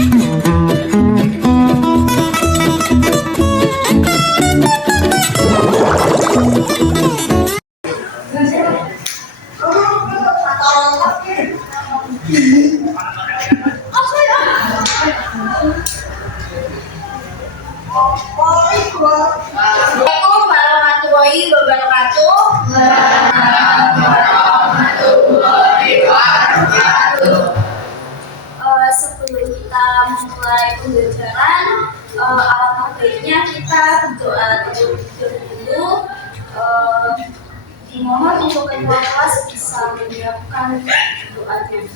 Assalamualaikum warahmatullahi wabarakatuh. Sebelum kita memulai pembelajaran, alangkah baiknya kita berdoa terlebih dulu. Dimohon untuk ketua kelas bisa menyiapkan doanya.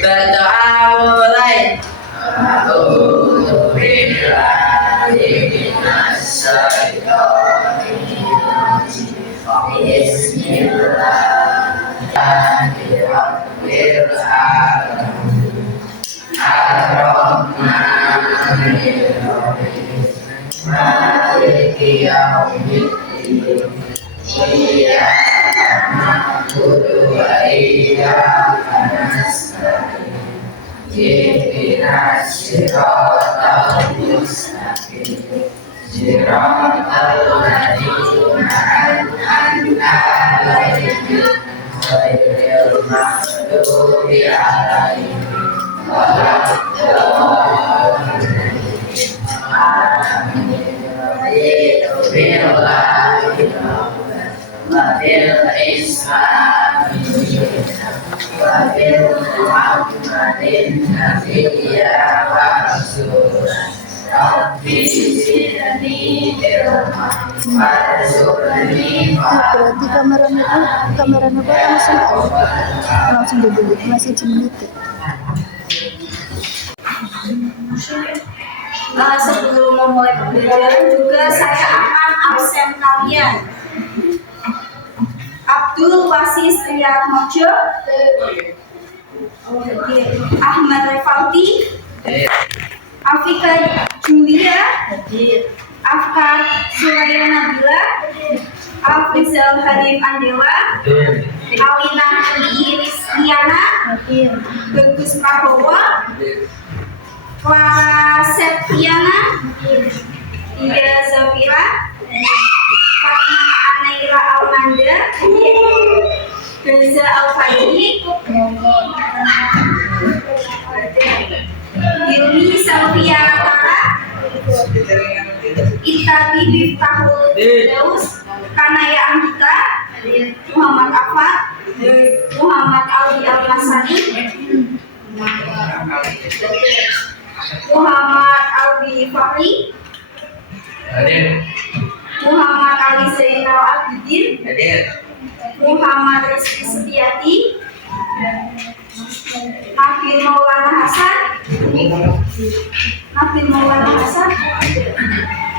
Berdoa mulai. Berarti kameranya langsung dibeli masih menit. Sebelum memulai pembelajaran juga saya akan absen kalian. Abdul Wasis Riyadmojo, Ahmad Rifaldi, Afika Julia, Afkar Suraya Nabila, Afrizal Hadim Andela, Alina Iris Liana, Bagus Prabowo, Clara Septiana, Ida Zafira, Fatma Anaira Almanda, Gaza Alfaidi, Yuni Sylvia Tara, Ita Bibi Tahul Daus, Kanaya Andika, Muhammad Afat, Muhammad Ali Al-Masani, Muhammad Alwi Fahri, Muhammad Ali Zainal Abidin, Muhammad Rizky Setiati, Nabil Maulana Hasan,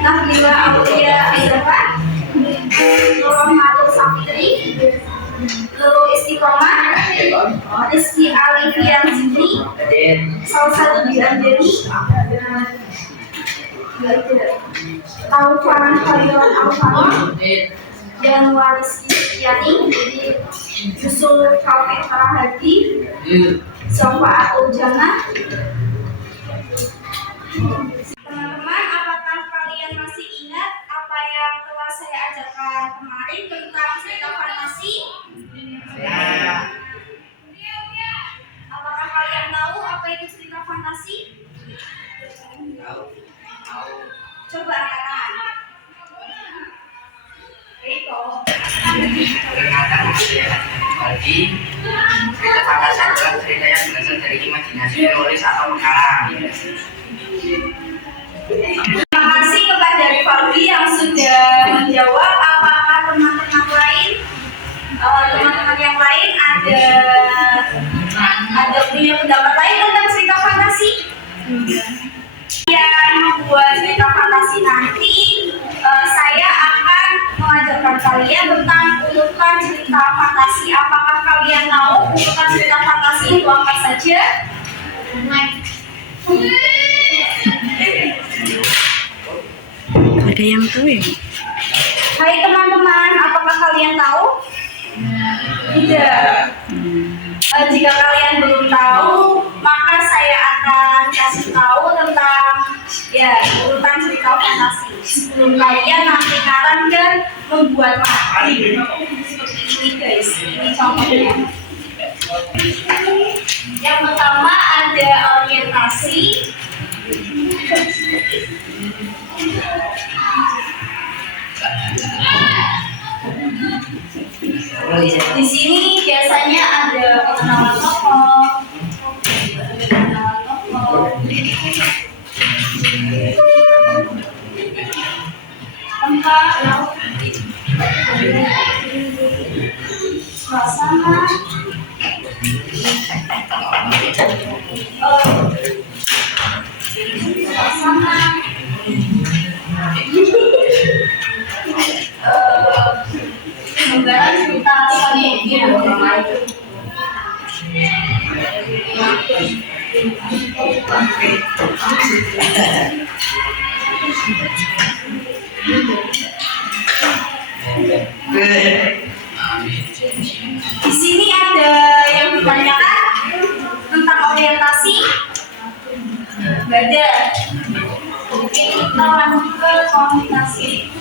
Nabila Aulia Aizata, Nurul Safitri, Nurul Istiqomah, Rizky Alifian Zidni, Salsal Bianjani, Taufan Khairan Alfano, dan Wariski Setiani, Yusuf Taufik Farahadi, Sofaatul Jannah. Teman-teman, apakah kalian masih ingat apa yang telah saya ajarkan kemarin tentang cerita fantasi? Apakah kalian tahu apa itu cerita fantasi? Coba angkat Jadi cerita fantasi adalah cerita yang berasal dari imajinasi penulis atau pengarang. Terima kasih kepada Rifaldi yang sudah menjawab. Apakah teman-teman yang lain ada punya pendapat lain tentang cerita fantasi? Yang membuat cerita fantasi nanti, saya akan mengajarkan kalian tentang urutan cerita fantasi. Apakah kalian tahu urutan cerita fantasi itu apa saja? Ada yang tahu ya? Hai teman-teman, apakah kalian tahu? Tidak. Jika kalian belum tahu, maka kasih tahu tentang ya urutan cerita fantasi. Sebelum kalian nanti sekarang kan membuat materi seperti ini guys. Ini contohnya. Yang pertama ada orientasi. Di sini biasanya ada pengenalan tokoh, tempat, suasana, gambaran cerita di sini ada yang ditanyakan tentang orientasi. Beda. Kita lanjut ke komunikasi.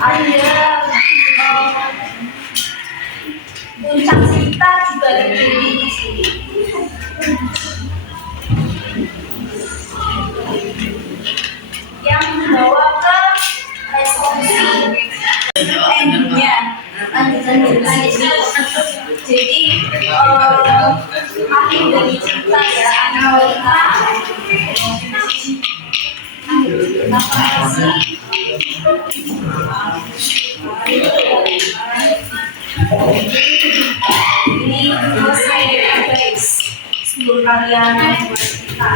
Ada puncak cerita juga berdiri di sini. Yang membawa ke resolusi endingnya. Jadi akhir dari cerita ya analisa ini selesai ya guys sebelum kalian bercerita.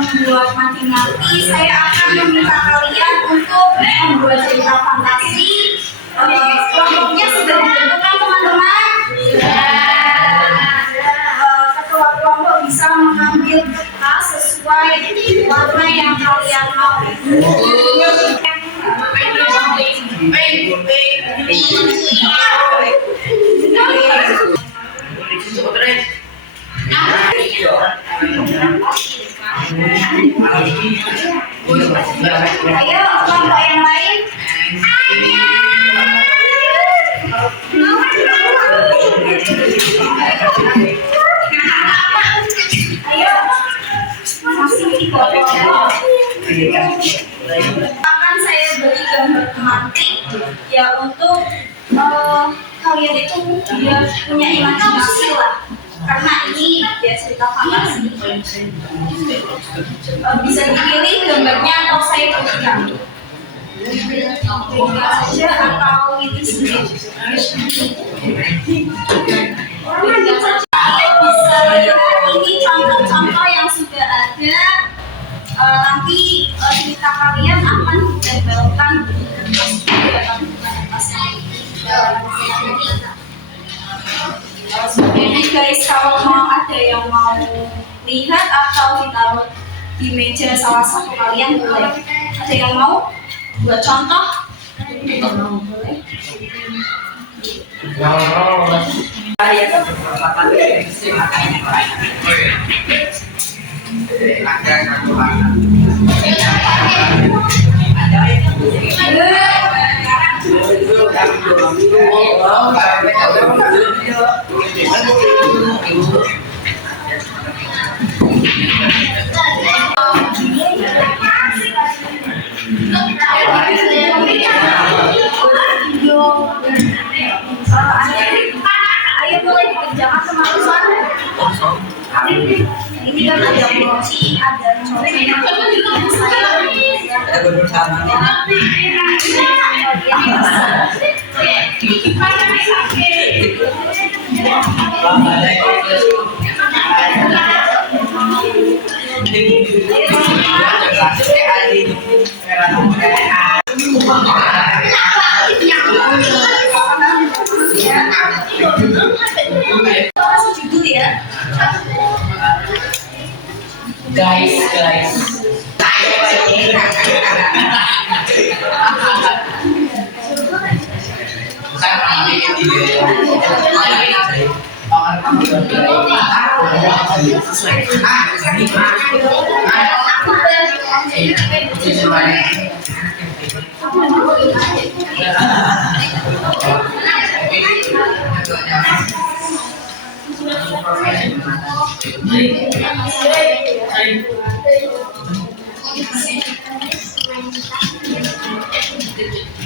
Membuat nanti saya akan meminta kalian untuk membuat cerita fantasi. Kelompoknya sudah ditentukan teman-teman. Ketua kelompok bisa mengambil kertas sesuai warna yang kalian mau. Ayo kelompok yang lain. Ayo masih di kelompok. Akan saya beri gambar tematik ya untuk kalian itu biar punya imajinasi lah. Karena ini dia cerita fantasi. Bisa dipilih gambarnya atau saya berikan. Gambar saja atau ini sendiri. Bisa lihat ini contoh-contoh yang sudah ada. Nanti cerita kalian akan ditempelkan ini guys, kalau mau ada yang mau lihat atau ditaruh di meja salah satu kalian boleh. Ada yang mau buat contoh? Boleh. Ayo boleh dikerjakan kemarin. Ini kan ada mochi, ada judul ya. guys. Bukan orang bikin ide.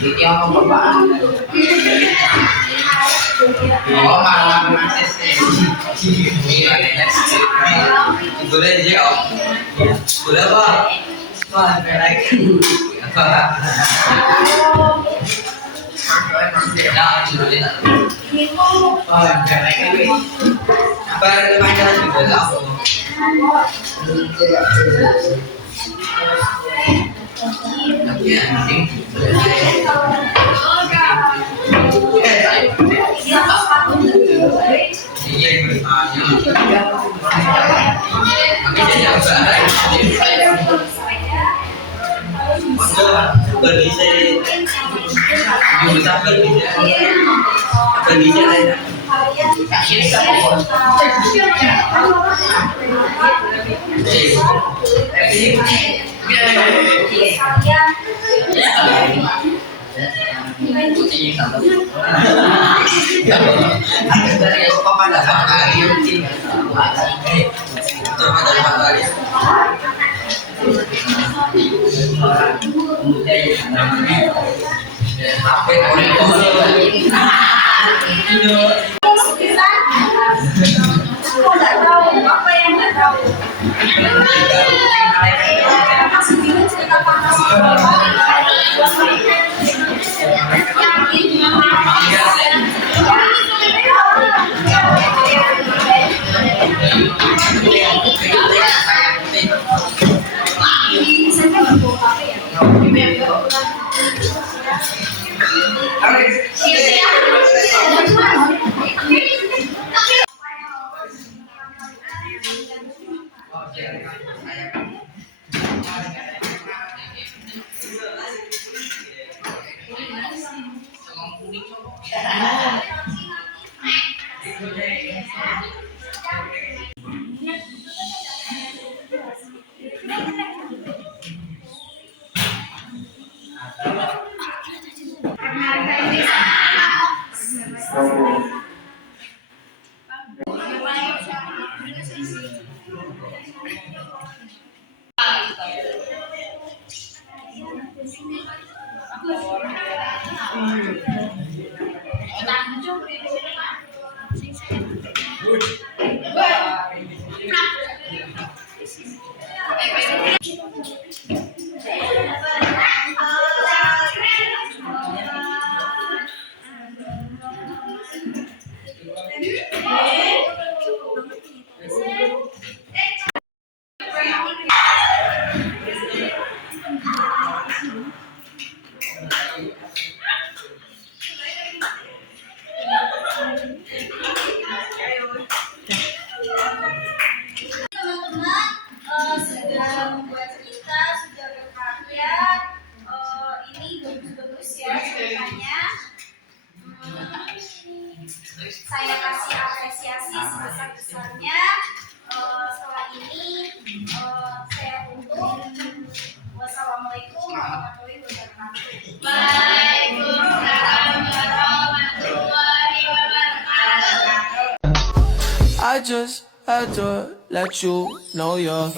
Ini apa bapak? Oh malam masih sih. Boleh aja om. Boleh pak. Wah berak. Aku nggak tahu apa yang nggak tahu. Masih bingung cerita fantasi sudah membuat cerita, sudah berkarya. Ini bagus-bagus ya ceritanya. Saya kasih apresiasi sebesar-besarnya. Setelah ini saya tutup. Wassalamualaikum warahmatullahi wabarakatuh. Waalaikumsalam warahmatullahi wabarakatuh. I just had to let you know you're